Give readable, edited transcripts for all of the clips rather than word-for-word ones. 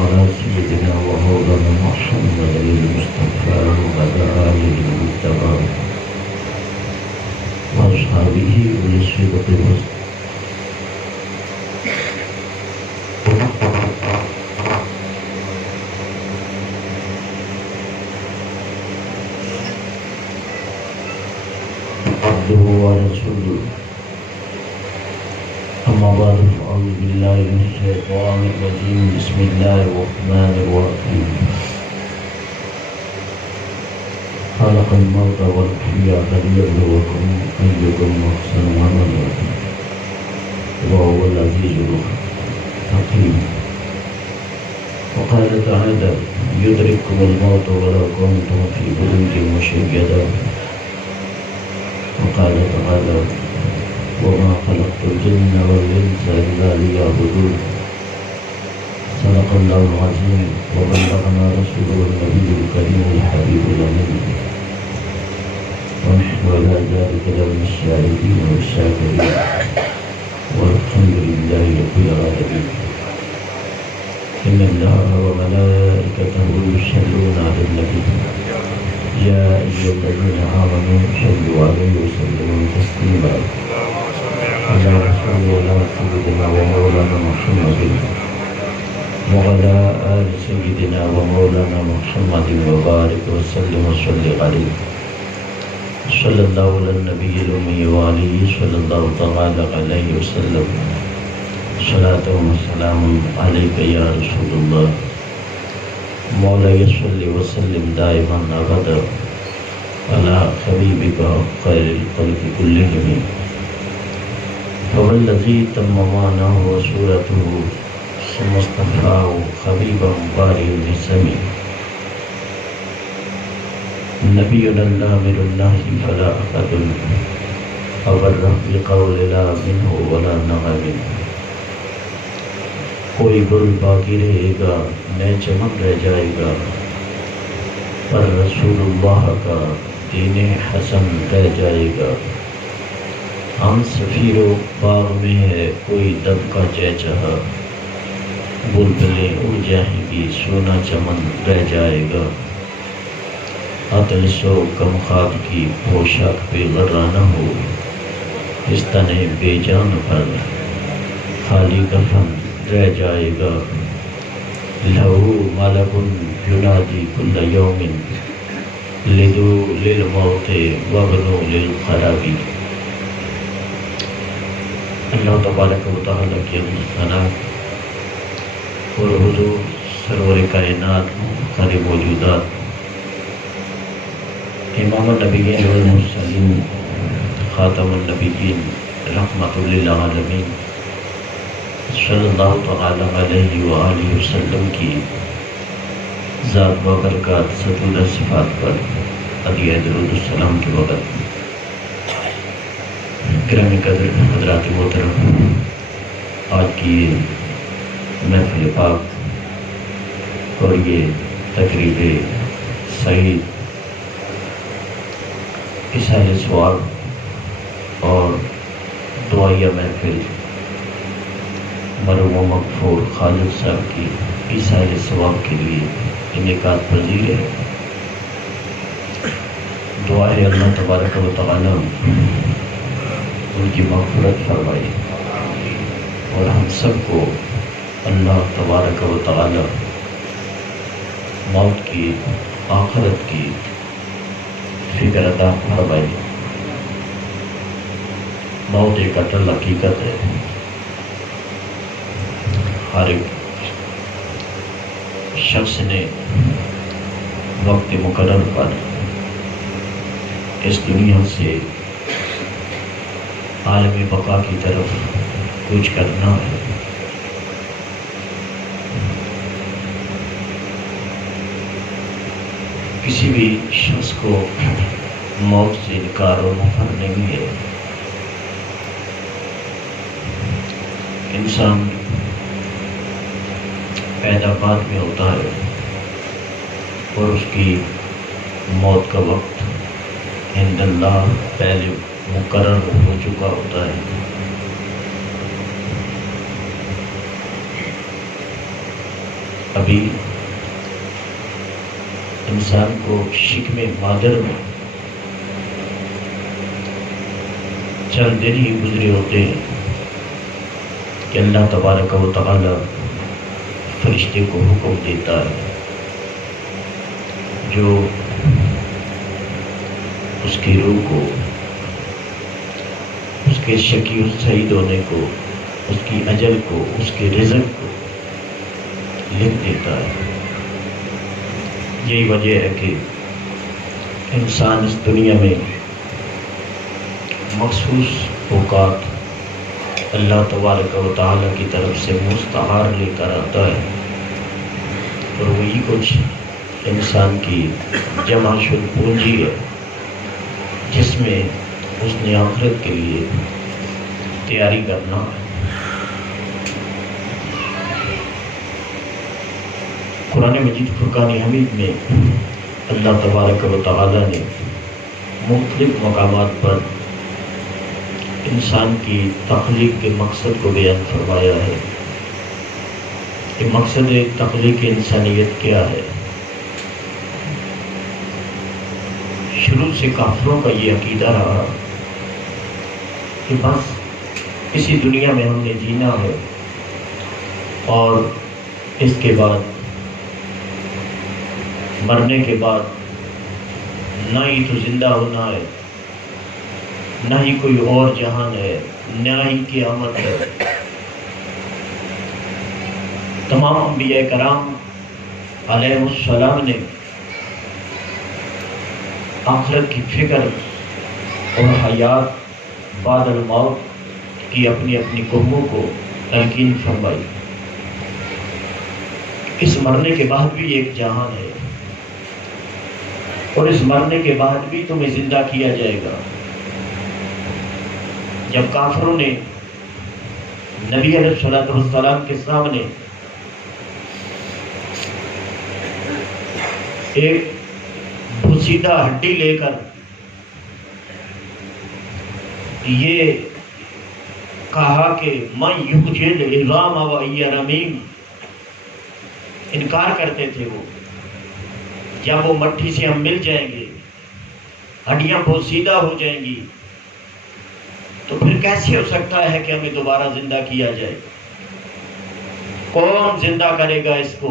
على سيدنا ومولانا محمد المصطفى وعلى آله المجتبى وأصحابه أولي الصدق والصدق. عبده ورسوله. أما بعد فأعوذ بالله من الشيطان الرجيم. بسم الله الرحمن الرحيم. خلق الموت والحياة ليبلوكم أيكم أحسن عملا وهو العزيز الحكيم. وقال تعالى: يدرككم الموت ولو كنتم في بروج مشيدة. وقال تعالى: وما خلقت الجن والإنس إلا ليعبدون. صدق الله العظيم وبلغنا رسوله النبي الكريم الحبيب الأمين، ونحن على ذلك لمن الشاهدين والشاكرين، والحمد لله رب العالمين. إن الله وملائكته يصلون على النبي يا أيها الذين آمنوا صلوا عليه وسلموا تسليما. اللهم صل على سيدنا ومولانا محمد وعلى آل سيدنا ومولانا محمد وبارك وسلم وصل عليه. صلى الله على النبي الأمي وعليه صلى الله تعالى عليه وسلم. صلاة وسلام عليك يا رسول الله. مولاي صل وسلم دائما أبدا على حبيبك خير الخلق كلهم. فوالذي تم معناه وصورته ثم اصطفاه حبيبا بارئ النسم. نبينا الآمر النهي فلا أحد أبر بقول لا منه ولا نغم. کوئی گل باقی رہے گا نئے چمن رہ جائے گا، پر رسول اللہ کا دین حسن رہ جائے گا. ہم سفیر و باغ میں ہے کوئی دب کا چہچہا، بلبلیں اڑ جائیں گی سونا چمن رہ جائے گا. عطل سو کم خواب کی پوشاک پہ غرہ نہ ہو، اس تن بے جان پر خالی کفن رہ جائے گا. لہو ملک ینادی کل یوم لدو للموت وابنو للخراب. اللہ تبارک و تعالیٰ کی ثنا اور حضور سرور کائنات خیر موجودات امام النبیین والمرسلین خاتم النبیین رحمت للعالمین صلی اللہ تعالی علیہ وآلہ وسلم کی ذات و برکات ستود صفات پر عدیہ درود السلام کے وقت گرامی قدر حضرات محترم، آج کی یہ محفل پاک اور یہ تقریب سعید اظہار ثواب اور دعائیہ محفل مرحوم و مغفور خالد صاحب کی اظہار ثواب کے لیے انعقاد پذیر ہے. دعا ہے اللہ تبارک و تعالی ان کی مغفرت فرمائے اور ہم سب کو اللہ تبارک و تعالی موت کی آخرت کی فکر عطا فرمائے. موت ایک اٹل حقیقت ہے. ہر ایک شخص نے وقت مقرر پر اس دنیا سے عالم بقا کی طرف کوچ کرنا ہے. کسی بھی شخص کو موت سے انکار و نفر نہیں ہے. انسان پیدا بعد میں ہوتا ہے اور اس کی موت کا وقت عند اللہ پہلے مقرر ہو چکا ہوتا ہے. ابھی انسان کو شکم مادر میں چند دن ہی گزرے ہوتے ہیں کہ اللہ تبارک و تعالی فرشتے کو حکم دیتا ہے جو اس کی روح کو، اس کے شقی و سعید ہونے کو، اس کی اجل کو، اس کے رزق کو لکھ دیتا ہے۔ یہی وجہ ہے کہ انسان اس دنیا میں مخصوص اوقات اللہ تبارک و تعالیٰ کی طرف سے مستعار لے کر آتا ہے، اور وہی کچھ انسان کی جمع شد پونجی ہے جس میں اس نے آخرت کے لیے تیاری کرنا ہے۔ قرآن مجید فرقان حمید میں اللہ تبارک و تعالیٰ نے مختلف مقامات پر انسان کی تخلیق کے مقصد کو بیان فرمایا ہے کہ مقصد تخلیق انسانیت کیا ہے۔ شروع سے کافروں کا یہ عقیدہ رہا کہ بس اسی دنیا میں ہم نے جینا ہے اور اس کے بعد مرنے کے بعد نہ ہی تو زندہ ہونا ہے، نہ ہی کوئی اور جہان ہے، نہ ہی قیامت ہے۔ تمام انبیاء کرام علیہ السلام نے آخرت کی فکر اور حیات بعد الموت کی اپنی اپنی قوموں کو تلقین فرمائی۔ اس مرنے کے بعد بھی ایک جہان ہے اور اس مرنے کے بعد بھی تمہیں زندہ کیا جائے گا۔ جب کافروں نے نبی علیہ السلام کے سامنے ایک بھسیدہ ہڈی لے کر یہ کہا کہ من یحیی العظام وہی رمیم، انکار کرتے تھے وہ، جب وہ مٹی سے ہم مل جائیں گے، ہڈیاں بوسیدہ ہو جائیں گی، تو پھر کیسے ہو سکتا ہے کہ ہمیں دوبارہ زندہ کیا جائے؟ کون زندہ کرے گا اس کو؟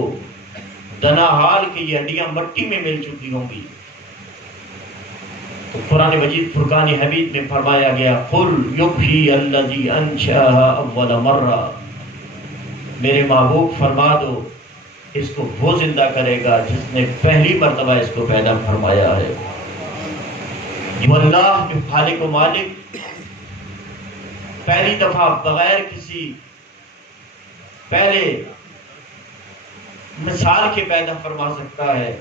دنا حال کہ یہ ہڈیاں مٹی میں مل چکی ہوں گی۔ تو قرآن مجید فرقان حمید میں فرمایا گیا قل یحیی الذی انشأها اول مرہ، میرے محبوب فرما دو اس کو وہ زندہ کرے گا جس نے پہلی مرتبہ اس کو پیدا فرمایا ہے۔ جو اللہ جو خالق و مالک پہلی دفعہ بغیر کسی پہلے مثال کے پیدا فرما سکتا ہے،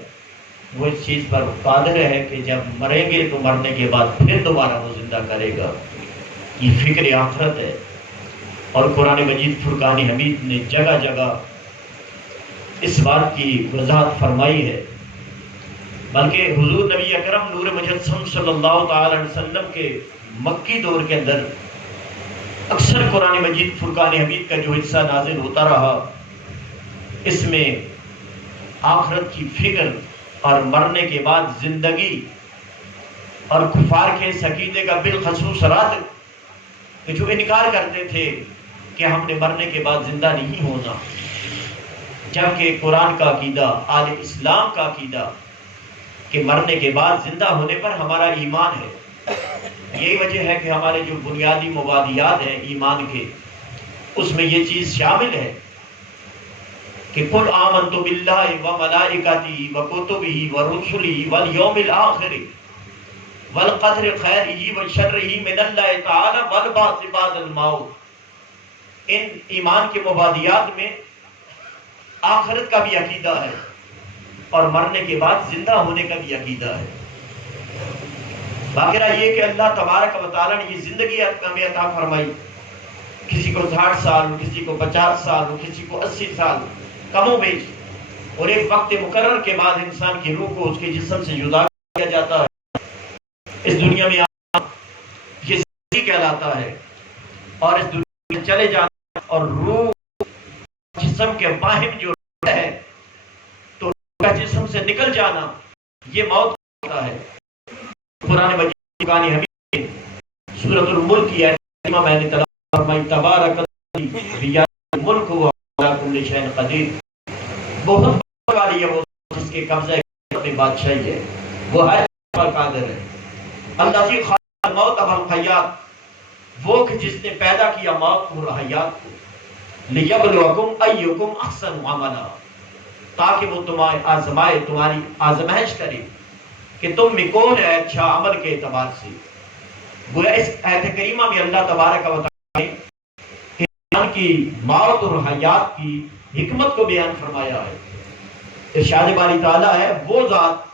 وہ اس چیز پر قادر ہے کہ جب مریں گے تو مرنے کے بعد پھر دوبارہ وہ زندہ کرے گا۔ یہ فکر آخرت ہے، اور قرآن مجید فرقان حمید نے جگہ جگہ اس بات کی وضاحت فرمائی ہے۔ بلکہ حضور نبی اکرم نور مجسم صلی اللہ تعالی علیہ وسلم کے مکی دور کے اندر اکثر قرآن مجید فرقان حمید کا جو حصہ نازل ہوتا رہا، اس میں آخرت کی فکر اور مرنے کے بعد زندگی اور کفار کے عقیدے کا بالخصوص رد، کہ جو انکار کرتے تھے کہ ہم نے مرنے کے بعد زندہ نہیں ہونا، جبکہ قرآن کا عقیدہ، آل اسلام کا عقیدہ کہ مرنے کے بعد زندہ ہونے پر ہمارا ایمان ہے۔ یہی وجہ ہے کہ ہمارے جو بنیادی مبادیات ہیں ایمان کے، اس میں یہ چیز شامل ہے کہ قل آمنت باللہ وملائکتہ وکتبہ ورسلہ والیوم الآخر والقدر خیرہ وشرہ من اللہ تعالی والبعث بعد الموت۔ ان ایمان کے مبادیات میں آخرت کا بھی عقیدہ ہے اور مرنے کے بعد زندہ ہونے کا بھی عقیدہ ہے۔ باقی یہ کہ اللہ تبارک و تعالیٰ نے یہ زندگی ہمیں عطا فرمائی، کسی کو 60 سال، کسی کو 50 سال، کسی کو 80 سال، کم و بیش، اور ایک وقت مقرر کے بعد انسان کی روح کو اس کے جسم سے جدا کیا جاتا ہے۔ اس دنیا میں یہ زندگی کہلاتا ہے، اور اس دنیا میں چلے جانا اور روح جسم کے باہم جو ہے کا جسم سے نکل جانا یہ موت ہوتا ہے۔ قرآن مجید قرآن حمید سورۃ الملک کی آیت میں نے تلاوت فرمائی تبارک الذی بیدہ الملک وہو علی کل شیء قدیر۔ بہت والی ہے وہ جس کے قبضہ اپنی بادشاہی ہے، وہ ہر پر قادر ہے۔ اللہ جی خالق الموت والحیات، وہ کہ جس نے پیدا کیا موت اور حیات کو، لیبلوکم ایکم احسن عملا، تاکہ وہ تمہیں آزمائے، تمہاری آزمائش کرے کہ تم میں کون ہے اچھا عمل کے اعتبار سے۔ گویا اس آیت کریمہ میں اللہ تبارک و تعالی نے انسان کی موت اور حیات کی حکمت کو بیان فرمایا ہے۔ ارشاد باری تعالیٰ ہے وہ ذات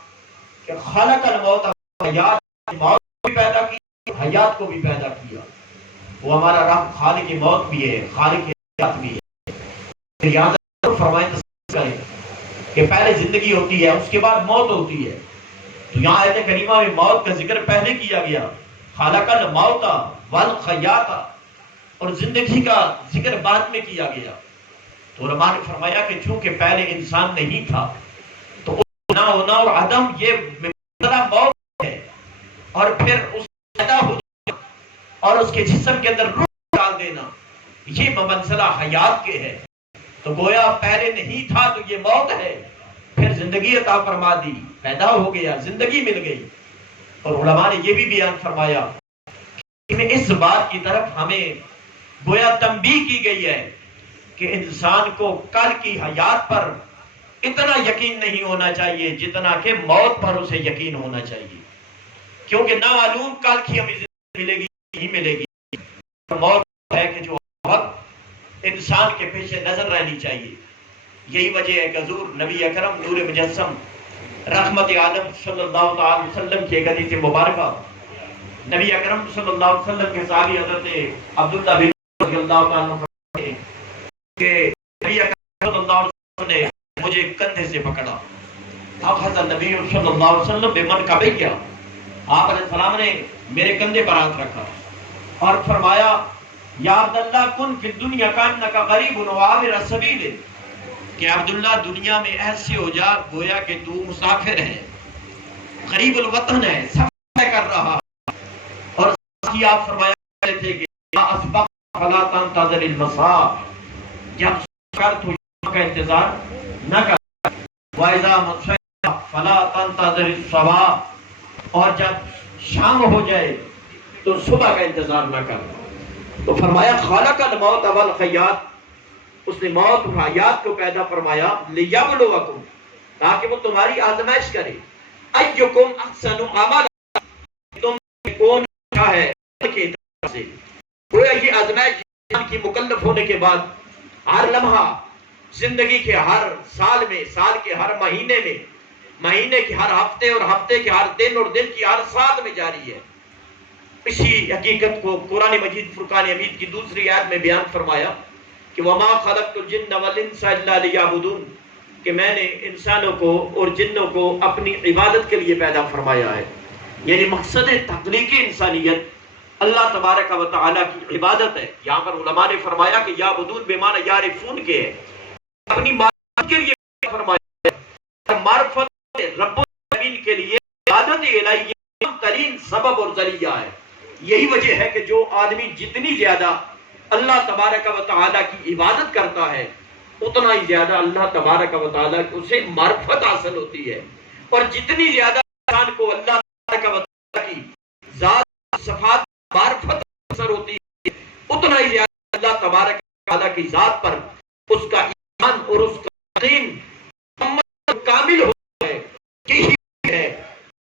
کہ خلق الموت والحیات، موت کو بھی پیدا کی، حیات کو بھی پیدا کیا۔ وہ ہمارا رب خالق موت بھی ہے، خالق حیات بھی ہے۔ یاد فرمائیں کریں کہ پہلے زندگی ہوتی ہے، اس کے بعد موت ہوتی ہے۔ تو یہاں آیت کریمہ میں موت کا ذکر پہلے کیا گیا، خلق الموت والحیات، اور زندگی کا ذکر بعد میں کیا گیا۔ تو علماء نے فرمایا کہ چونکہ پہلے انسان نہیں تھا تو نہ ہونا اور عدم یہ مبتدا موت ہے، اور پھر اس پیدا ہو جانا اور اس کے جسم کے اندر روح ڈال دینا یہ منزلہ حیات کے ہے۔ تو گویا پہلے نہیں تھا تو یہ موت ہے، پھر زندگی عطا فرما دی، پیدا ہو گیا، زندگی مل گئی۔ اور علماء نے یہ بھی بیان فرمایا کہ اس بات کی طرف ہمیں گویا تنبیہ کی گئی ہے کہ انسان کو کل کی حیات پر اتنا یقین نہیں ہونا چاہیے جتنا کہ موت پر اسے یقین ہونا چاہیے، کیونکہ نہ معلوم کل کی ہمیں زندگی ملے گی نہیں ملے گی۔ موت ہے کہ جو وقت انسان کے پیش نظر رہنی چاہیے۔ یہی وجہ ہے کہ حضور نبی اکرم نور مجسم رحمت عالم صلی اللہ تعالی وسلم کی حدیث مبارکہ، نبی اکرم صلی اللہ علیہ وسلم کے صحابی حضرت عبداللہ بن رضی اللہ تعالی عنہ کہ نبی اکرم صلی اللہ علیہ وسلم نے مجھے کندھے سے پکڑا، اخذ النبی صلی اللہ علیہ وسلم بمنکبیہ، آپ علیہ السلام نے میرے کندھے پر ہاتھ رکھا اور فرمایا یا عبداللہ کن فی الدنیا کانک غریب و عابر السبیل، کہ عبداللہ دنیا میں ایسے ہو جا گویا کہ تو مسافر ہے، غریب الوطن ہے، سفر کر رہا۔ اور کی آپ فرمایا کرتے تھے کہ اسبق فلا تنتظر المساء، جب کر تو یوم کا انتظار نہ کر، وَإِذَا مَسَّیَ فَلَا تَنْتَظِرِ الصَّبَاحَ، اور جب شام ہو جائے تو صبح کا انتظار نہ کر۔ تو فرمایا خلق الموت والحیات، اس نے موت اور حیات کو پیدا فرمایا لیبلوکم، تاکہ وہ تمہاری آزمائش کرے، ایکم احسن عملا، تم کون اچھا ہے کے اعتبار سے۔ گویا یہ آزمائش انسان کی مکلف ہونے کے بعد ہر لمحہ زندگی کے ہر سال میں، سال کے ہر مہینے میں، مہینے کے ہر ہفتے اور ہفتے کے ہر دن اور دن کی ہر سال میں جاری ہے۔ اسی حقیقت کو قرآن مجید فرقان حمید کی دوسری آیت میں بیان فرمایا کہ وَمَا خَلَقْتُ الْجِنَّ وَالْإِنسَ إِلَّا لِيَعْبُدُونَ، کہ میں نے انسانوں کو اور جنوں کو اپنی عبادت کے لیے پیدا فرمایا ہے۔ یعنی مقصد تخلیقی انسانیت اللہ تبارک و تعالیٰ کی عبادت ہے۔ یہاں پر علماء نے فرمایا کہ یعبدون بمعنی یعرفون کے ہے، اپنی معرفت کے لیے فرمایا ہے۔ معرفت رب العالمین کے لیے عبادت الہی یہ ترین سبب اور ذریعہ ہے۔ یہی وجہ ہے کہ جو آدمی جتنی زیادہ اللہ تبارک و تعالیٰ کی عبادت کرتا ہے اتنا ہی زیادہ اللہ تبارک و تعالیٰ اسے معرفت حاصل ہوتی ہے، اور جتنی زیادہ انسان کو اللہ تبارک و تعالیٰ کی ذات صفات معرفت حاصل ہوتی ہے اتنا ہی زیادہ اللہ تبارک و تعالیٰ کی ذات پر اس کا ایمان اور اس کا یقین کامل ہوتا ہے۔ یہی ہے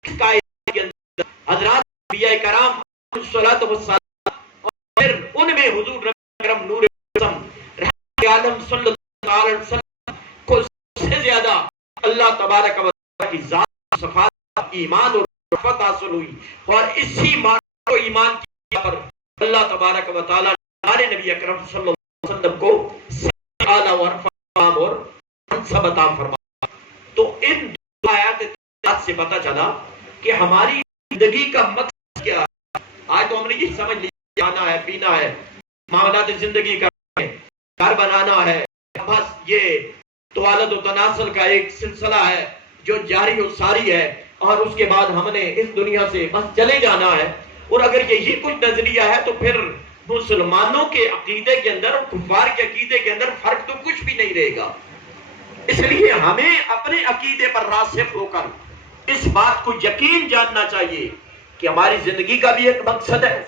اس کائنات کے اندر حضرات انبیاء کرام الصلاۃ والسلام، اور پھر ان میں حضور نبی اکرم نور رحمت عالم صلی اللہ علیہ وسلم کو سب سے زیادہ اللہ تبارک و تعالیٰ کی ذات صفات ایمان اور معرفت حاصل ہوئی، اور اسی معرفت و ایمان کی پر اللہ تبارک و تعالیٰ نے ہمارے نبی اکرم صلی اللہ علیہ وسلم کو اعلیٰ و ارفع اور منصب عطا فرمایا۔ تو ان دو آیات سے پتہ چلا کہ ہماری زندگی کا مقصد کیا ہے۔ آج تو ہم نے یہ سمجھ لیا کھانا ہے، پینا ہے، معاملات زندگی کا ہے، گھر بنانا ہے، بس یہ توالد و تناسل کا ایک سلسلہ ہے جو جاری و ساری ہے، اور اس کے بعد ہم نے اس دنیا سے بس چلے جانا ہے۔ اور اگر یہی کچھ نظریہ ہے تو پھر مسلمانوں کے عقیدے کے اندر اور کفار کے عقیدے کے اندر فرق تو کچھ بھی نہیں رہے گا۔ اس لیے ہمیں اپنے عقیدے پر راسخ ہو کر اس بات کو یقین جاننا چاہیے کہ ہماری زندگی کا بھی ایک مقصد ہے،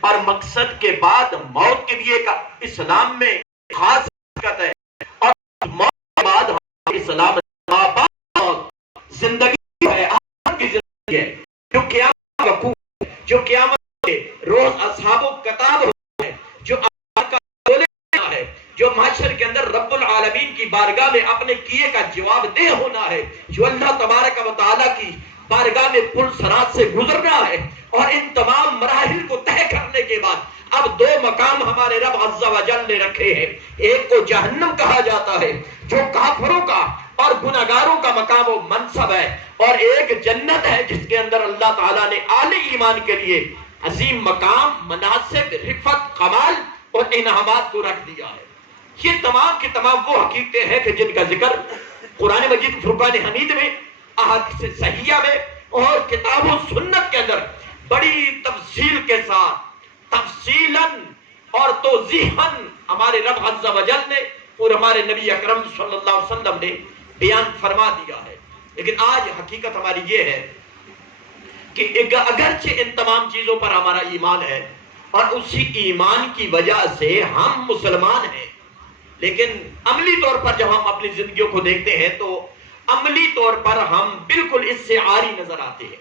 اور مقصد کے بعد موت کے بھی ایک اسلام میں خاص حقیقت ہے، اور موت کے بعد ہمارے اسلام زندگی ہے، آخرت کی زندگی ہے، جو قیامت کا خوف، جو قیامت کے روز اصحاب و کتاب ہوتا ہے، جو اللہ کا بولنا ہے، جو معاشر کے اندر رب العالمین کی بارگاہ میں اپنے کیے کا جواب دہ ہونا ہے، جو اللہ تبارک و تعالی کی بارگاہ میں پل صراط سے گزرنا ہے۔ اور ان تمام مراحل کو طے کرنے کے بعد اب دو مقام ہمارے رب عز و جل نے رکھے ہیں۔ ایک کو جہنم کہا جاتا ہے جو کافروں کا اور گناہگاروں کا مقام و منصب ہے، اور ایک جنت ہے جس کے اندر اللہ تعالیٰ نے اہل ایمان کے لیے عظیم مقام، مناسب، رفعت، کمال اور انعامات کو رکھ دیا ہے۔ یہ تمام کی تمام وہ حقیقتیں ہیں کہ جن کا ذکر قرآن مجید فرقان حمید میں، احادیث صحیحہ میں اور کتاب و سنت کے اندر بڑی تفصیل کے ساتھ تفصیلاً اور توضیحاً ہمارے رب عز و جل نے اور ہمارے نبی اکرم صلی اللہ علیہ وسلم نے بیان فرما دیا ہے۔ لیکن آج حقیقت ہماری یہ ہے کہ اگرچہ ان تمام چیزوں پر ہمارا ایمان ہے اور اسی ایمان کی وجہ سے ہم مسلمان ہیں، لیکن عملی طور پر جب ہم اپنی زندگیوں کو دیکھتے ہیں تو عملی طور پر ہم بالکل اس سے عاری نظر آتے ہیں۔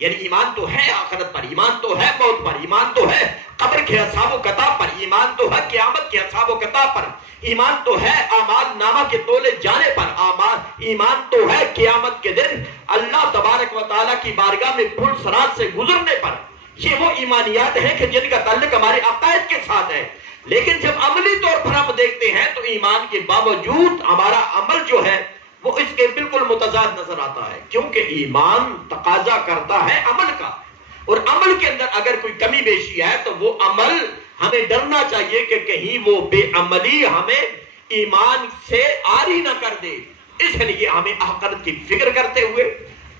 یعنی ایمان تو ہے آخرت پر، ایمان تو ہے موت پر، ایمان تو ہے قبر کے حساب و کتاب پر، ایمان تو ہے قیامت کے حساب و کتاب پر، ایمان تو ہے اعمال نامہ کے تولے جانے پر، ایمان تو ہے قیامت کے دن اللہ تبارک و تعالیٰ کی بارگاہ میں پل صراط سے گزرنے پر۔ یہ وہ ایمانیات ہیں کہ جن کا تعلق ہمارے عقائد کے ساتھ ہے، لیکن جب عملی طور پر ہم دیکھتے ہیں تو ایمان کے باوجود ہمارا عمل جو ہے وہ اس کے بالکل متضاد نظر آتا ہے، کیونکہ ایمان تقاضا کرتا ہے عمل کا، اور عمل کے اندر اگر کوئی کمی بیشی ہے تو وہ عمل ہمیں ڈرنا چاہیے کہ کہیں وہ بے عملی ہمیں ایمان سے عاری نہ کر دے۔ اس لیے ہمیں آخرت کی فکر کرتے ہوئے،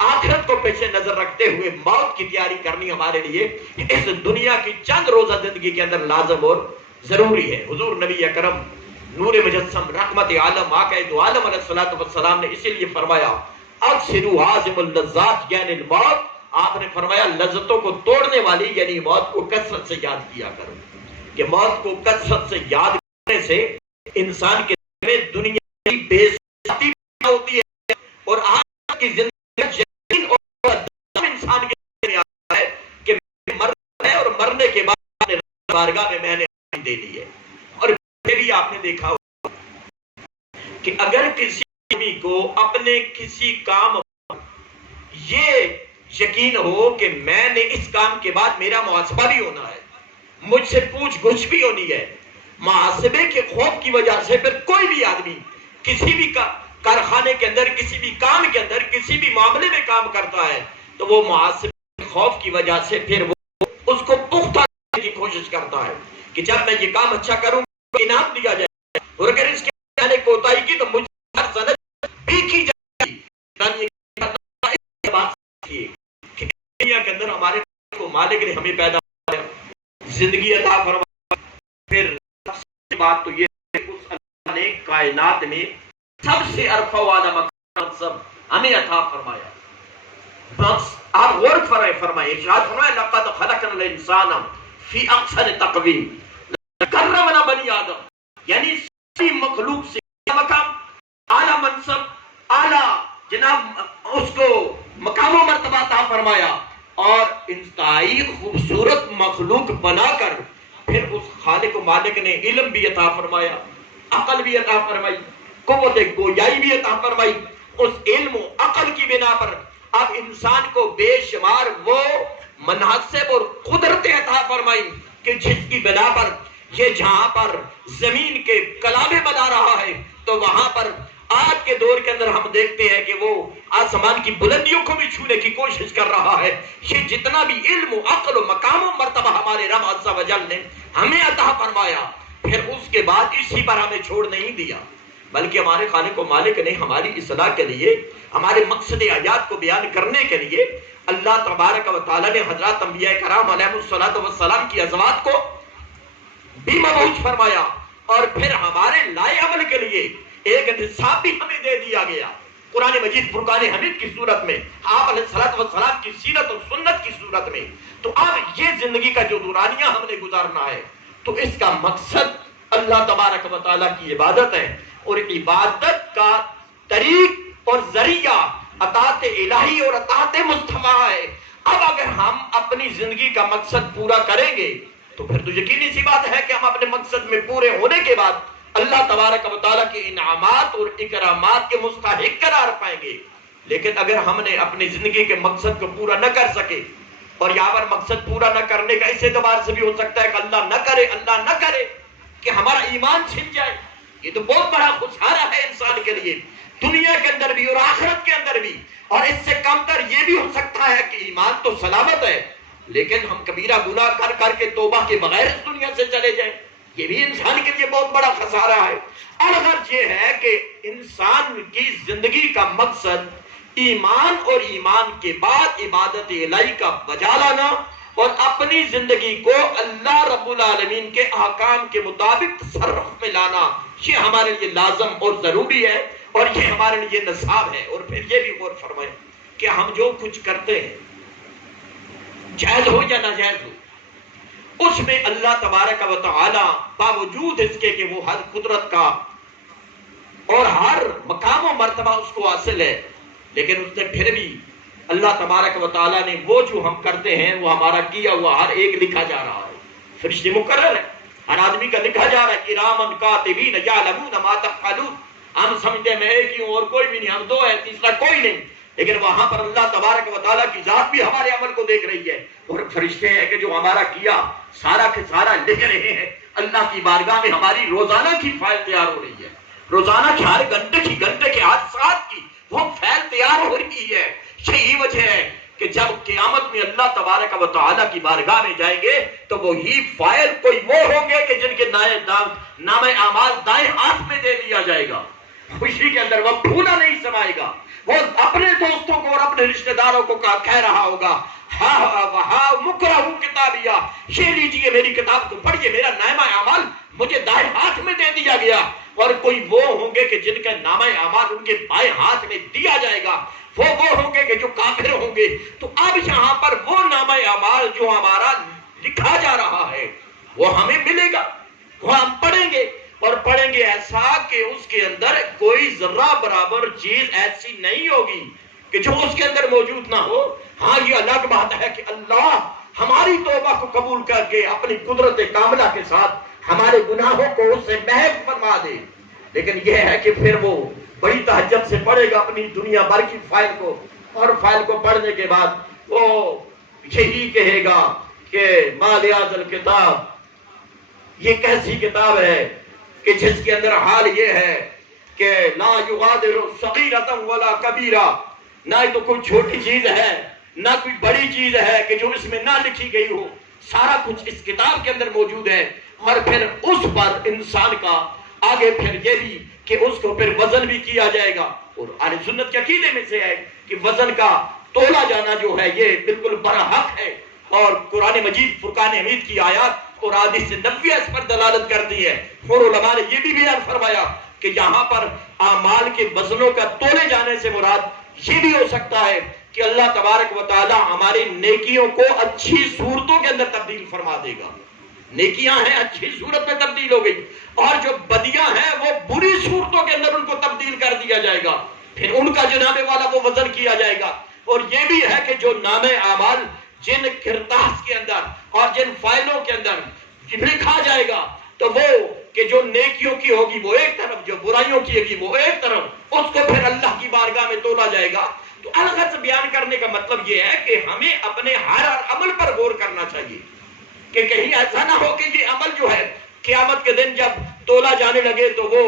آخرت کو پیش نظر رکھتے ہوئے موت کی تیاری کرنی ہمارے لیے اس دنیا کی چند روزہ زندگی کے اندر لازم اور ضروری ہے۔ حضور نبی اکرم نور مجسم رحمت عالم آقا دو عالم علیہ الصلوۃ والسلام نے اسی لیے فرمایا اکثروا عازم اللذات یعنی الموت، آپ نے فرمایا لذتوں کو توڑنے والی یعنی موت کو کثرت سے یاد کیا کرو، کہ موت کو کثرت سے یاد کرنے سے انسان کے دل میں دنیا کی بے ثباتی ہوتی ہے، اور آخرت کی زندگی یقین اور انسان کے دل میں آتا ہے کہ مرنا ہے اور مرنے کے بعد بارگاہ میں نے دے دی ہے۔ اور بھی آپ نے دیکھا ہوگا کہ اگر کسی آدمی کو اپنے کسی کام یہ یقین ہو کہ میں نے اس کام کے بعد میرا محاسبہ بھی ہونا ہے، مجھ سے پوچھ گچھ بھی ہونی ہے، محاسبے کے خوف کی وجہ سے پھر کوئی بھی آدمی کسی بھی کارخانے کے اندر، کسی بھی کام کے اندر، کسی بھی معاملے میں کام کرتا ہے تو وہ محاسبے کے خوف کی وجہ سے پھر وہ اس کو پختہ کرنے کی کوشش کرتا ہے کہ جب میں یہ کام اچھا کروں انعام دیا جائے، اور اگر اس کے میں نے کوتاہی کی تو مجھے ہر سند بھی کی جائے گی۔ کہ دنیا کے اندر ہمارے کو مالک نے ہمیں پیدا کیا، زندگی عطا فرمایا، پھر سب سے بات تو یہ ہے کہ اس اللہ نے کائنات میں سب سے عرفہ والا مقصد ہمیں عطا فرمایا۔ بس آپ غور فرمائے ارشاد فرمائے لقد خلقنا الانسان فی احسن تقویم کرمنا بنی آدم، یعنی ساری مخلوق سے مقام اعلیٰ منصب، اعلیٰ جناب اس کو مقام و مرتبہ عطا فرمایا، اور انتہائی خوبصورت مخلوق بنا کر پھر اس خالق و مالک نے علم بھی عطا فرمایا، عقل بھی عطا فرمائی، قوت گویائی بھی عطا فرمائی۔ اس علم و عقل کی بنا پر اب انسان کو بے شمار وہ مناصب اور قدرتیں عطا فرمائی کہ جس کی بنا پر یہ جہاں پر زمین کے کلابے بنا رہا ہے تو وہاں پر آج کے دور کے اندر ہم دیکھتے ہیں کہ وہ آسمان کی بلندیوں کو بھی چھونے کی کوشش کر رہا ہے۔ یہ جتنا بھی علم و عقل و مقام و مرتبہ ہمارے رب عز و جل نے ہمیں عطا فرمایا، پھر اس کے بعد اسی پر ہمیں چھوڑ نہیں دیا، بلکہ ہمارے خالق و مالک نے ہماری اصلاح کے لیے، ہمارے مقصد حیات کو بیان کرنے کے لیے اللہ تبارک و تعالی نے حضرات انبیاء کرام علیہ الصلوۃ والسلام کی ازواج کو بھی مبعوث فرمایا، اور پھر ہمارے لائے عمل کے لیے ایک نصاب بھی ہمیں دے دیا گیا قرآن مجید فرقان حمید کی صورت میں، آپ علیہ الصلوۃ والسلام کی سیرت اور سنت کی صورت میں۔ تو اب یہ زندگی کا جو دورانیہ ہم نے گزارنا ہے، تو اس کا مقصد اللہ تبارک و تعالیٰ کی عبادت ہے، اور عبادت کا طریق اور ذریعہ اطاعت الہی اور اطاعت مصطفیٰ ہے۔ اب اگر ہم اپنی زندگی کا مقصد پورا کریں گے تو پھر تو یقینی سی بات ہے کہ ہم اپنے مقصد میں پورے ہونے کے بعد اللہ تبارک و تعالیٰ کے انعامات اور اکرامات کے مستحق قرار پائیں گے۔ لیکن اگر ہم نے اپنی زندگی کے مقصد کو پورا نہ کر سکے، اور یہاں پر مقصد پورا نہ کرنے کا اس اعتبار سے بھی ہو سکتا ہے کہ اللہ نہ کرے کہ ہمارا ایمان چھن جائے، یہ تو بہت بڑا خسارہ ہے انسان کے لیے، دنیا کے اندر بھی اور آخرت کے اندر بھی۔ اور اس سے کم تر یہ بھی ہو سکتا ہے کہ ایمان تو سلامت ہے، لیکن ہم کبیرہ گناہ کر کر کے توبہ کے بغیر اس دنیا سے چلے جائیں، یہ بھی انسان کے لیے بہت بڑا خسارہ ہے۔ اور اگر یہ ہے کہ انسان کی زندگی کا مقصد ایمان اور ایمان کے بعد عبادت الہی کا بجا لانا اور اپنی زندگی کو اللہ رب العالمین کے احکام کے مطابق تصرف میں لانا، یہ ہمارے لیے لازم اور ضروری ہے، اور یہ ہمارے لیے نصاب ہے۔ اور پھر یہ بھی غور فرمائیں کہ ہم جو کچھ کرتے ہیں، جائز ہو یا ناجائز ہو، اس میں اللہ تبارک و تعالی باوجود اس کے کہ وہ ہر قدرت کا اور ہر مقام و مرتبہ اس کو حاصل ہے، لیکن اس نے پھر بھی اللہ تبارک و تعالیٰ نے وہ جو ہم کرتے ہیں وہ ہمارا کیا ہوا ہر ایک لکھا جا رہا ہے، فرشتے مقرر ہے، ہر آدمی کا لکھا جا رہا ہے، کرامن کاتبین یعلمون ما تفعلون۔ ہم سمجھتے ہیں میں ایک ہی ہوں اور کوئی بھی نہیں، ہم دو ہیں، تیسرا کوئی نہیں، لیکن وہاں پر اللہ تبارک و تعالیٰ کی ذات بھی ہمارے عمل کو دیکھ رہی ہے، اور فرشتے ہیں کہ جو ہمارا کیا سارا کے سارا لکھ رہے ہیں۔ اللہ کی بارگاہ میں ہماری روزانہ کی فائل تیار ہو رہی ہے، روزانہ کی ہر گھنٹے کے ہر ساتھ کی وہ فائل تیار ہو رہی ہے۔ یہی وجہ ہے کہ جب قیامت میں اللہ تبارک و تعالیٰ کی بارگاہ میں جائیں گے تو وہی فائل کوئی وہ ہوں گے کہ جن کے نام اعمال دائیں ہاتھ میں دے دیا جائے گا، خوشی کے اندر وہ بھولا نہیں سمائے گا، وہ اپنے دوستوں کو اور اپنے رشتہ داروں کو کہہ رہا ہوگا، ہاں مکرہ کتابیہ، یہ لیجئے میری کتاب کو پڑھیے، میرا نامہ اعمال مجھے دائیں ہاتھ میں دے دیا گیا۔ اور کوئی وہ ہوں گے کہ جن کا نامہ اعمال ان کے بائیں ہاتھ میں دیا جائے گا، وہ ہوں گے کہ جو کافر ہوں گے۔ تو اب یہاں پر وہ نامہ اعمال جو ہمارا لکھا جا رہا ہے وہ ہمیں ملے گا، وہ ہم پڑھیں گے، اور پڑھیں گے ایسا کہ اس کے اندر کوئی ذرہ برابر چیز ایسی نہیں ہوگی کہ جو اس کے اندر موجود نہ ہو۔ ہاں یہ الگ بات ہے کہ اللہ ہماری توبہ کو قبول کر کے اپنی قدرت کاملہ کے ساتھ ہمارے گناہوں کو اس سے محف فرما دے، لیکن یہ ہے کہ پھر وہ بڑی تہجد سے پڑھے گا اپنی دنیا بھر کی فائل کو، اور فائل کو پڑھنے کے بعد وہ یہی کہے گا کہ ما لہذا الکتاب، یہ کیسی کتاب ہے کہ جس کے اندر حال یہ ہے کہ لا یغادر صغیرۃ ولا کبیرہ، نہ تو کوئی چھوٹی چیز ہے نہ کوئی بڑی چیز ہے کہ جو اس میں نہ لکھی گئی ہو، سارا کچھ اس کتاب کے اندر موجود ہے۔ اور پھر اس پر انسان کا آگے پھر یہ بھی کہ اس کو پھر وزن بھی کیا جائے گا، اور اہل سنت کے عقیدے میں سے ہے کہ وزن کا تولا جانا جو ہے یہ بالکل برحق ہے، اور قرآن مجید فرقان حمید کی آیات اور حدیث نبویہ اس پر دلالت کرتی ہے۔ اور علماء نے یہ بھی بیان فرمایا کہ یہاں پر اعمال کے وزنوں کا تولے جانے سے مراد یہ بھی ہو سکتا ہے کہ اللہ تبارک و تعالی ہماری نیکیوں کو اچھی صورتوں کے اندر تبدیل فرما دے گا۔ نیکیاں ہیں اچھی صورت میں تبدیل ہو گئی، اور جو بدیاں ہیں وہ بری صورتوں کے اندر ان کو تبدیل کر دیا جائے گا، پھر ان کا جو نامے والا وہ وزن کیا جائے گا۔ اور یہ بھی ہے کہ جو نامے اعمال جن کرتاس کے اندر اور جن فائلوں کے اندر لکھا جائے گا، تو وہ کہ جو نیکیوں کی ہوگی وہ ایک طرف، جو برائیوں کی ہوگی وہ ایک طرف، اس کو پھر اللہ کی بارگاہ میں تولا جائے گا۔ تو الغرض بیان کرنے کا مطلب یہ ہے کہ ہمیں اپنے ہر عمل پر غور کرنا چاہیے کہ کہیں ایسا نہ ہو کہ یہ عمل جو ہے قیامت کے دن جب تولا جانے لگے تو وہ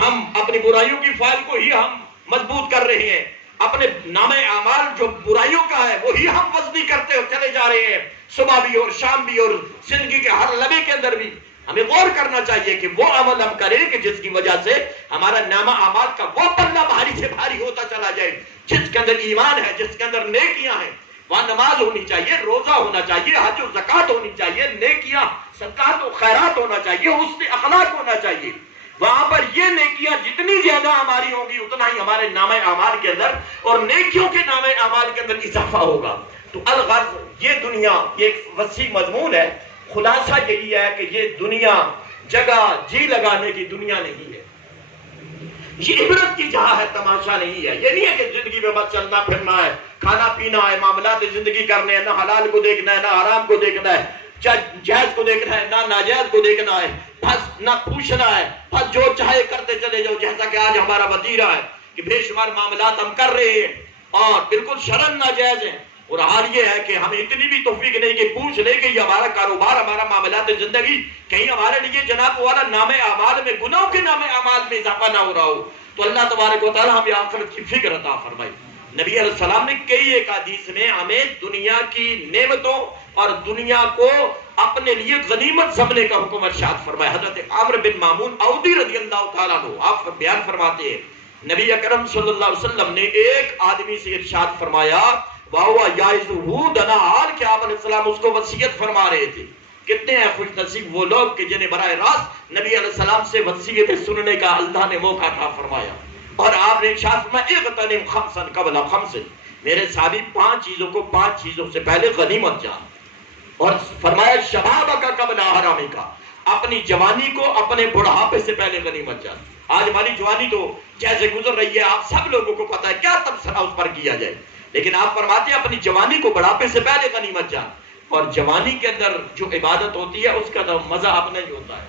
ہم اپنی برائیوں کی فائل کو ہی ہم مضبوط کر رہے ہیں، اپنے نام اعمال جو برائیوں کا ہے وہی ہم وزنی کرتے چلے جا رہے ہیں، صبح بھی اور شام بھی اور زندگی کے ہر لمحے کے اندر بھی ہمیں غور کرنا چاہیے کہ وہ عمل ہم کریں کہ جس کی وجہ سے ہمارا نامہ اعمال کا وہ پلہ بھاری سے بھاری ہوتا چلا جائے، جس کے اندر ایمان ہے، جس کے اندر نیکیاں ہیں۔ وہاں نماز ہونی چاہیے، روزہ ہونا چاہیے، حج و زکات ہونی چاہیے، نیکیاں صدقات و خیرات ہونا چاہیے، حسن اخلاق ہونا چاہیے۔ وہاں پر یہ نیکیاں جتنی زیادہ ہماری ہوں گی اتنا ہی ہمارے نامہ اعمال کے اندر اور نیکیوں کے نامہ اعمال کے اندر اضافہ ہوگا۔ تو الغرض یہ دنیا یہ ایک وسیع مضمون ہے، خلاصہ یہی ہے کہ یہ دنیا جگہ جی لگانے کی دنیا نہیں ہے، یہ عبرت کی جہاں ہے، تماشا نہیں ہے۔ یہ نہیں ہے کہ زندگی میں بس چلنا پھرنا ہے، کھانا پینا ہے، معاملات زندگی کرنے ہیں، نہ حلال کو دیکھنا ہے نہ حرام کو دیکھنا ہے، جائز کو دیکھنا ہے نہ ناجائز کو دیکھنا ہے، بس نہ پوچھنا ہے، بس جو چاہے کرتے چلے جاؤ، جیسا کہ آج ہمارا وتیرہ ہے کہ بے شمار معاملات ہم کر رہے ہیں اور بالکل شرعاً ناجائز ہیں، اور حال یہ ہے کہ ہمیں اتنی بھی توفیق نہیں کہ پوچھ لے کہ یہ ہمارا کاروبار، ہمارا معاملات زندگی کہیں ہمارے لیے جناب والا نامے اعمال میں، گناہوں کے نامے اعمال میں اضافہ نہ ہو رہا ہو۔ تو اللہ تبارک و تعالی ہمیں آخرت کی فکر عطا فرمائے۔ نبی علیہ السلام نے کئی ایک حدیث میں ہمیں دنیا کی نعمتوں اور دنیا کو اپنے لیے غنیمت سمجھنے کا حکم ارشاد فرمایا۔ حضرت عمرو بن مامون عودی رضی اللہ تعالیٰ عنہ آپ بیان فرماتے ہیں، نبی اکرم صلی اللہ علیہ وسلم نے ایک آدمی سے ارشاد فرمایا، وَهُوَ يَعِظُهُ دَنَا، کہ آپ علیہ السلام اس کو وصیت فرما رہے تھے۔ کتنے ہیں خوش نصیب وہ لوگ کہ جنہیں براہ راست نبی علیہ السلام سے وصیت سننے کا اللہ نے موقع عطا فرمایا، اور آپ نے ارشاد فرمایا اغتنم خمسا قبل خمس، میرے صحابی 5 چیزوں کو 5 چیزوں سے پہلے غنیمت جان، اور فرمایا شبابک قبل حرامک، اپنی جوانی کو اپنے بڑھاپے سے پہلے غنیمت جان۔ آج ہماری جوانی تو جیسے گزر رہی ہے آپ سب لوگوں کو پتا ہے، کیا تبصرہ اس پر کیا جائے، لیکن آپ فرماتے ہیں اپنی جوانی کو بڑھاپے سے پہلے غنیمت جان۔ اور جوانی کے اندر جو عبادت ہوتی ہے اس کا تو مزہ اپنا ہی ہوتا ہے،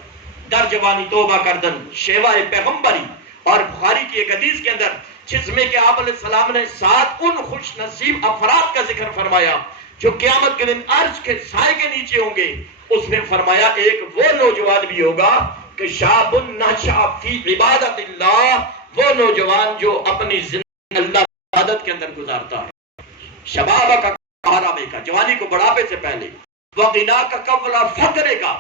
در جوانی توبہ کردن شیوہ پیغمبری، اور بخاری کی ایک حدیث کے اندر جس میں کہ آپ علیہ السلام نے 7 ان خوش نصیب افراد کا ذکر فرمایا جو قیامت کے دن عرش کے سائے کے نیچے ہوں گے، اس میں فرمایا ایک وہ نوجوان بھی ہوگا کہ شاب نشأ فی عبادت اللہ، وہ نوجوان جو اپنی زندگی اللہ کی عبادت کے اندر گزارتا ہے۔ شباب کا حرامے کا، جوانی کو بڑھاپے سے پہلے، وغنا کا قبل فقرے کا،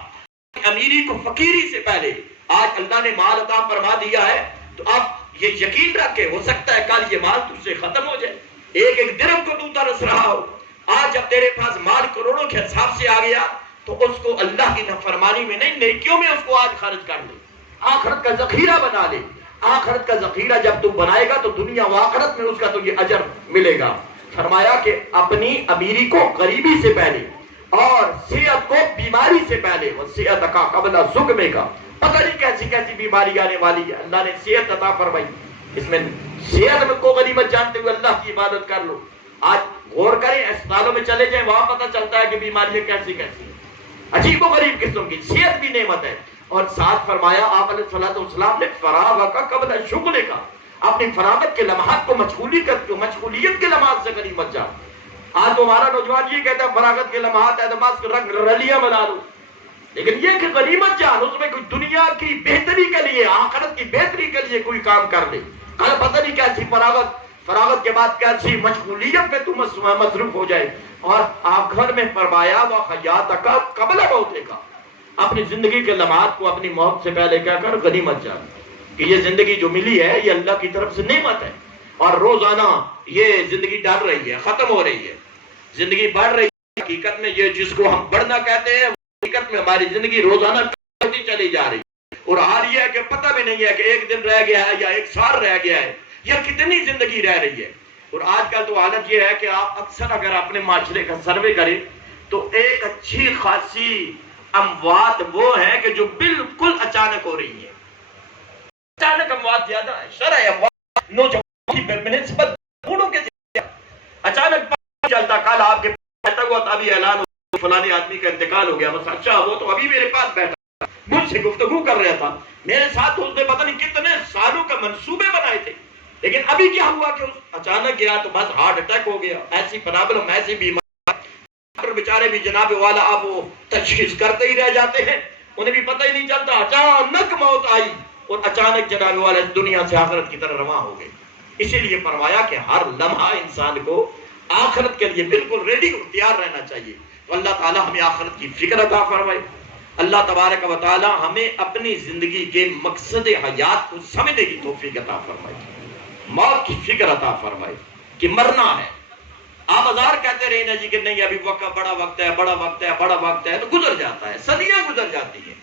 امیری کو فقیری سے پہلے۔ آج اللہ نے مال عطا فرما دیا ہے تو آپ یہ یقین رکھے ہو سکتا ہے کل یہ مال تجھ سے ختم ہو جائے، ایک ایک درہم کو تو ترس رہا ہو، آج جب تیرے پاس مال کروڑوں کے حساب سے آ گیا تو اس کو اللہ کی نافرمانی میں نہیں، نیکیوں میں اس کو آج خرچ کر لے، آخرت کا ذخیرہ بنا لے۔ آخرت کا ذخیرہ جب تو بنائے گا تو دنیا و آخرت میں اس کا تو یہ اجر ملے گا۔ فرمایا کہ اپنی امیری کو غریبی سے پہلے اور صحت کو بیماری سے پہلے، صحت کا قبل سقمے کا، پتہ نہیں کیسی کیسی بیماری آنے والی ہے، اللہ نے صحت عطا فرمائی، اس میں صحت میں کو غنیمت جانتے ہوئے اللہ کی عبادت کر لو۔ آج غور کریں، اسپتالوں میں چلے جائیں، وہاں پتہ چلتا ہے کہ بیماریاں کیسی کیسی ہیں، عجیب و غریب قسم کی، صحت بھی نعمت ہے۔ اور ساتھ فرمایا آپ علیہ السلام نے فراغ کا قبل شغل کا، اپنی فراغت کے لمحات کو مشغولیت کے لمحات سے غنیمت جان۔ آج تو ہمارا نوجوان یہ کہتا ہے فراغت کے لمحات ہے تو بس رنگ رلیاں بنا لو، لیکن یہ کہ غنیمت جان، اس میں کوئی دنیا کی بہتری کے لیے، آخرت کی بہتری کے لیے کوئی کام کر لے، کل پتہ نہیں کیسی فراغت کے بعد کیسی مشغولیت میں تم مصروف ہو جائے۔ اور آخر میں فرمایا وَحَيَاتَكَ قَبْلَ مَوْتِكَ، اپنی زندگی کے لمحات کو اپنی موت سے پہلے کیا کر غنیمت جان، کہ یہ زندگی جو ملی ہے یہ اللہ کی طرف سے نعمت ہے، اور روزانہ یہ زندگی ڈر رہی ہے، ختم ہو رہی ہے، زندگی بڑھ رہی ہے۔ حقیقت میں یہ جس کو ہم بڑھنا کہتے ہیں، حقیقت میں ہماری زندگی روزانہ ہوتی چلی جا رہی ہے، اور حال یہ ہے کہ پتہ بھی نہیں ہے کہ ایک دن رہ گیا ہے یا ایک سال رہ گیا ہے یا کتنی زندگی رہ رہی ہے۔ اور آج کل تو حالت یہ ہے کہ آپ اکثر اگر اپنے معاشرے کا سروے کریں تو ایک اچھی خاصی اموات وہ ہیں کہ جو بالکل اچانک ہو رہی ہیں، اچانک اموات زیادہ ہے، شرع اموات نوجوان کی بنسبت بوڑھوں کے زیادہ اچانک پتہ چلتا، کل آپ کے پاس بیٹھا ہوا تھا ابھی اعلان ہو فلانے آدمی کا انتقال ہو گیا، بس اچھا وہ تو ابھی میرے پاس بیٹھا مجھ سے گفتگو کر رہا تھا، میرے ساتھ اس نے پتہ نہیں کتنے سالوں کا منصوبے بنائے تھے، لیکن ابھی کیا ہوا کہ اچانک گیا تو بس ہارٹ اٹیک ہو گیا، ایسی پرابلم، ایسی بیماری، بیچارے بھی جناب والا اب وہ تشخیص کرتے ہی رہ جاتے ہیں، انہیں بھی پتہ ہی نہیں چلتا، اچانک موت آئی اور اچانک جناب والا اس دنیا سے آخرت کی طرح رواں ہو گئے۔ اسی لیے فرمایا کہ ہر لمحہ انسان کو آخرت کے لیے بالکل ریڈی اور تیار رہنا چاہیے۔ تو اللہ تعالی ہمیں آخرت کی فکر عطا فرمائے، اللہ تبارک و تعالی ہمیں اپنی زندگی کے مقصد حیات کو سمجھنے کی توفیق عطا فرمائے، موت کی فکر عطا فرمائے کہ مرنا ہے۔ آپ ہزار کہتے رہے نا جی کہ نہیں ابھی بڑا وقت ہے، بڑا وقت ہے، بڑا وقت ہے، تو گزر جاتا ہے، صدیاں گزر جاتی ہیں۔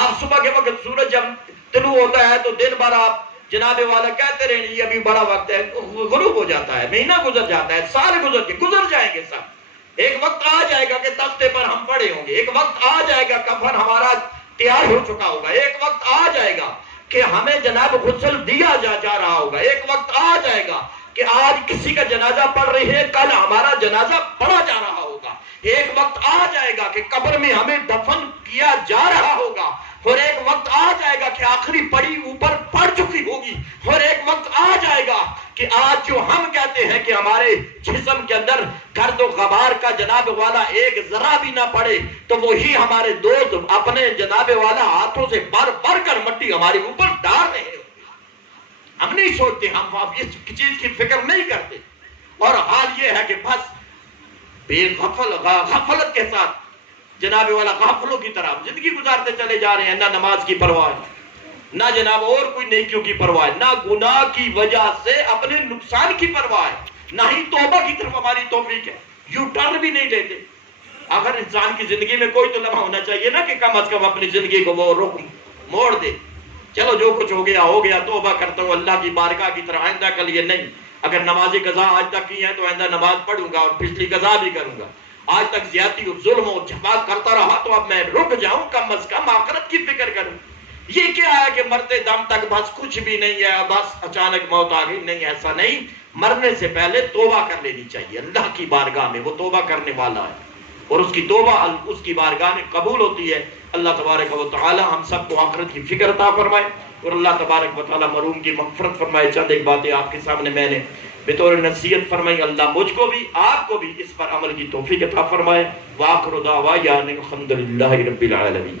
آپ صبح کے وقت سورج جب طلوع ہوتا ہے تو دن بھر آپ جناب والا کہتے رہے جی ابھی بڑا وقت ہے، غروب ہو جاتا ہے، مہینہ گزر جاتا ہے، سال گزر جائیں گے سب۔ ایک وقت آ جائے گا کہ تختے پر ہم پڑے ہوں گے، ایک وقت آ جائے گا کفن ہمارا تیار ہو چکا ہوگا، ایک وقت آ جائے گا کہ ہمیں جناب غسل دیا جا رہا ہوگا، ایک وقت آ جائے گا کہ آج کسی کا جنازہ پڑھ رہی ہے، کل ہمارا جنازہ پڑھا جا رہا ہوگا، ایک وقت آ جائے گا کہ قبر میں ہمیں دفن کیا جا رہا ہوگا، اور ایک وقت آ جائے گا کہ آخری پڑی اوپر پڑ چکی ہوگی، اور ایک وقت آ جائے گا کہ آج جو ہم کہتے ہیں کہ ہمارے جسم کے اندر گرد و غبار کا جناب والا ایک ذرہ بھی نہ پڑے، تو وہی ہمارے دوست اپنے جناب والا ہاتھوں سے بھر کر مٹی ہمارے اوپر ڈال رہے ہیں۔ ہم نہیں سوچتے، ہم اس چیز کی فکر نہیں کرتے، اور حال یہ ہے کہ بس بے غفلت کے ساتھ جناب والا غافلوں کی طرح زندگی گزارتے چلے جا رہے ہیں، نہ نماز کی پرواہ، نہ جناب اور کوئی نیکیوں کی پرواہ، نہ گناہ کی وجہ سے اپنے نقصان کی پرواہ، نہ ہی توبہ کی طرف ہماری توفیق ہے، یو ٹرن بھی نہیں لیتے۔ اگر انسان کی زندگی میں کوئی تو لمحہ ہونا چاہیے نا کہ کم از کم اپنی زندگی کو وہ رخ موڑ دے، چلو جو کچھ ہو گیا، توبہ کرتا ہوں اللہ کی بارگاہ کی طرح، آئندہ کے لیے نہیں، اگر نماز قضا آج تک کی ہے تو آئندہ نماز پڑھوں گا اور پچھلی قضا بھی کروں گا، آج تک زیادتی اور ظلم و جفا کرتا رہا تو اب میں رک جاؤں، کم از کم آخرت کی فکر کروں۔ یہ کیا ہے کہ مرتے دم تک بس کچھ بھی نہیں ہے، بس اچانک موت آ گئی، نہیں، ایسا نہیں، مرنے سے پہلے توبہ کر لینی چاہیے اللہ کی بارگاہ میں، وہ توبہ کرنے والا ہے اور اس کی توبہ اس کی بارگاہ میں قبول ہوتی ہے۔ اللہ تبارک و تعالی ہم سب کو آخرت کی فکر عطا فرمائے اور اللہ تبارک و تعالی مرحوم کی مغفرت فرمائے۔ چند ایک باتیں آپ کے سامنے میں نے بطور نصیحت فرمائی، اللہ مجھ کو بھی آپ کو بھی اس پر عمل کی توفیق عطا فرمائے۔ وآخر دعوانا الحمد للہ رب العالمین۔